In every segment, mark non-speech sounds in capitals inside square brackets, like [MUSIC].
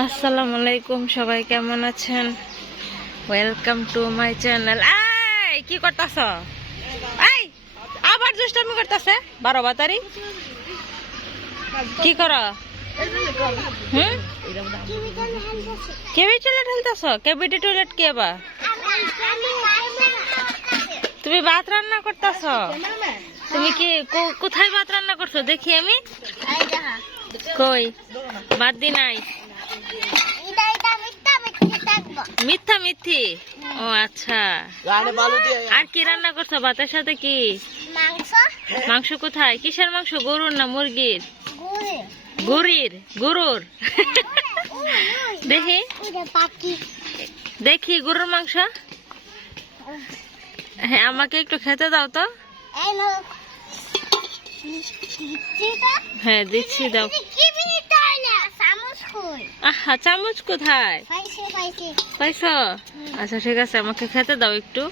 আসসালামু আলাইকুম, সবাই কেমন আছেন? ওয়েলকাম টু মাই চ্যানেল এই, কি করতাছ? এই, আবার দুষ্টামি করতেছে? বারো বাতারি? কি কর? কেবি টয়লেট খেলতেছ কেবিটি টয়লেট কে বা তুমি ভাত রান্না করতেছ? তুমি কি কো- কোথায় ভাত রান্না করছ? দেখি আমি। কই? বাদ দি নাই। মিথ্যা মিথ্যি ও আচ্ছা। আর কি রান্না করছ? ভাতের সাথে কি? মাংস? কোথায়? কিসের মাংস? গরুর না মুরগির? গরুর গরুর। দেখি। দেখি গরুর মাংস। হ্যাঁ আমাকে একটু খেতে দাও তো। হ্যাঁ দিচ্ছি দাও। আহা চামচ কোথায়? পাইছো আচ্ছা ঠিক আছে আমাকে খেতে দাও একটু।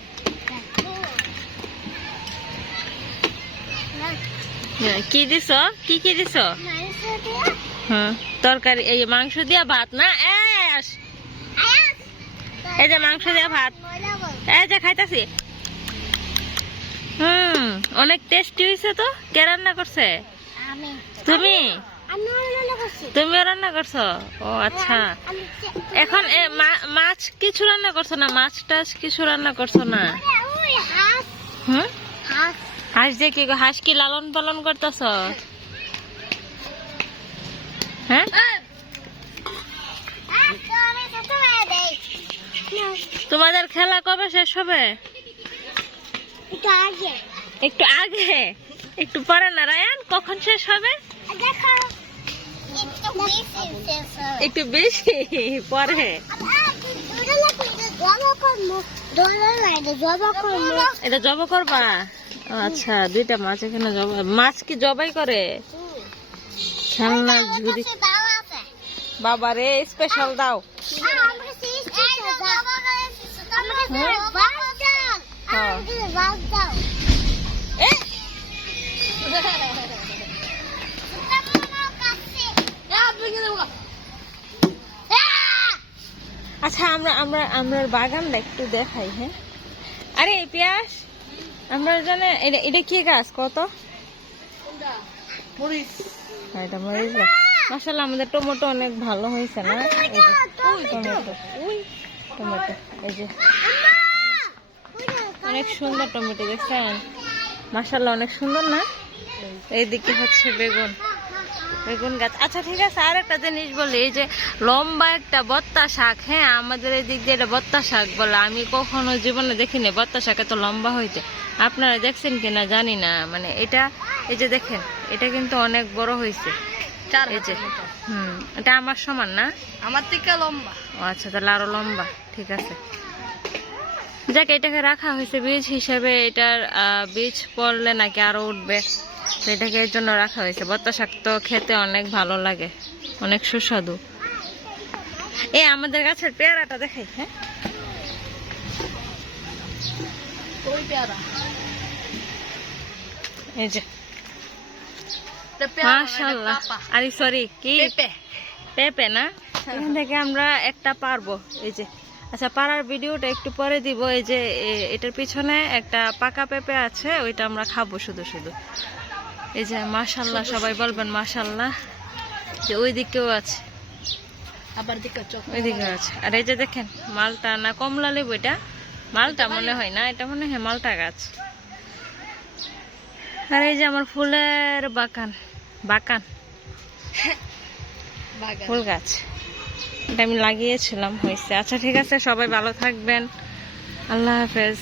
হ্যাঁ, কি দিছ? কি কি দিছ? হ্যাঁ তরকারি এই মাংস দিয়া ভাত না? এই যে মাংস দিয়া ভাত। এই যে খাইতাছি। হুম অনেক টেস্টি হয়েছে তো? কে রান্না করছে? তুমি? তুমিও রান্না করছ। ও আচ্ছা। এখন এ মা- মাছ কিছু রান্না করছ না? মাছ টাছ কিছু রান্না করছ না? হুম? হাঁস। দিয়ে কি হাঁস কি লালন পালন করতেছ? হ্যাঁ? তোমাদের খেলা কবে শেষ হবে? একটু আগে। একটু পরে না রায়ান? কখন শেষ হবে? একটু বেশি পরে। এটা জব করবা? আচ্ছা দুইটা মাছ এখানে জব মাছ কি জবাই করে? খেলনা ঝুড়ি বাবা রে স্পেশাল দাও। আচ্ছা আমরা আমরা আমরা বাগানটা একটু দেখাই হ্যাঁ? আরে পিয়াস আমরা জানে এটা এটা কি গাছ? কত? হ্যাঁ, এটা মরিচ মাসাল্লাহ আমাদের টমেটো অনেক ভালো হয়েছে না? টমেটো। টমেটো এই যে। অনেক সুন্দর টমেটো দেখছেন? মাসাল্লাহ অনেক সুন্দর না? এইদিকে হচ্ছে বেগুন। বেগুন গাছ আচ্ছা ঠিক আছে আর একটা জিনিস বলি এই যে লম্বা একটা বত্তা শাক হ্যাঁ আমাদের এই দিক দিয়ে এটা বত্তা শাক বলে আমি কখনো জীবনে দেখিনি বত্তা শাক এত লম্বা হইতে। আপনারা দেখছেন কিনা জানি না মানে এটা এই যে দেখেন এটা কিন্তু অনেক বড় হয়েছে এই যে হুম এটা আমার সমান না? আমার থেকে লম্বা। ও আচ্ছা তাহলে আরও লম্বা ঠিক আছে। যাক এটাকে রাখা হয়েছে বীজ হিসেবে এটার বীজ পড়লে নাকি আরও উঠবে। তো এটাকে এর জন্য রাখা হয়েছে। বত্তা শাক তো খেতে অনেক ভালো লাগে অনেক সুস্বাদু। এ আমাদের গাছের পেয়ারাটা দেখাই হ্যাঁ? এই যে। মাশাল্লাহ। আরে সরি কি? পেঁপে। পেঁপে না? এখান থেকে আমরা একটা পারব এই যে। আচ্ছা পাড়ার ভিডিওটা একটু পরে দিব এই যে এটার পিছনে একটা পাকা পেঁপে আছে ওইটা আমরা খাব শুধু শুধু। এই যে মাশাল্লাহ সবাই বলবেন মাশাল্লাহ। যে ওই দিকেও আছে। আবার দিকে চোখ ওই দিকেও আছে। আর এই যে দেখেন মালটা না কমলা লেবু এটা? মালটা মনে হয় না এটা মনে হয় মালটা গাছ। আর এই যে আমার ফুলের বাগান বাগান। [LAUGHS] বাগান। ফুল গাছ। এটা আমি লাগিয়েছিলাম হয়েছে। আচ্ছা ঠিক আছে সবাই ভালো থাকবেন। আল্লাহ হাফেজ।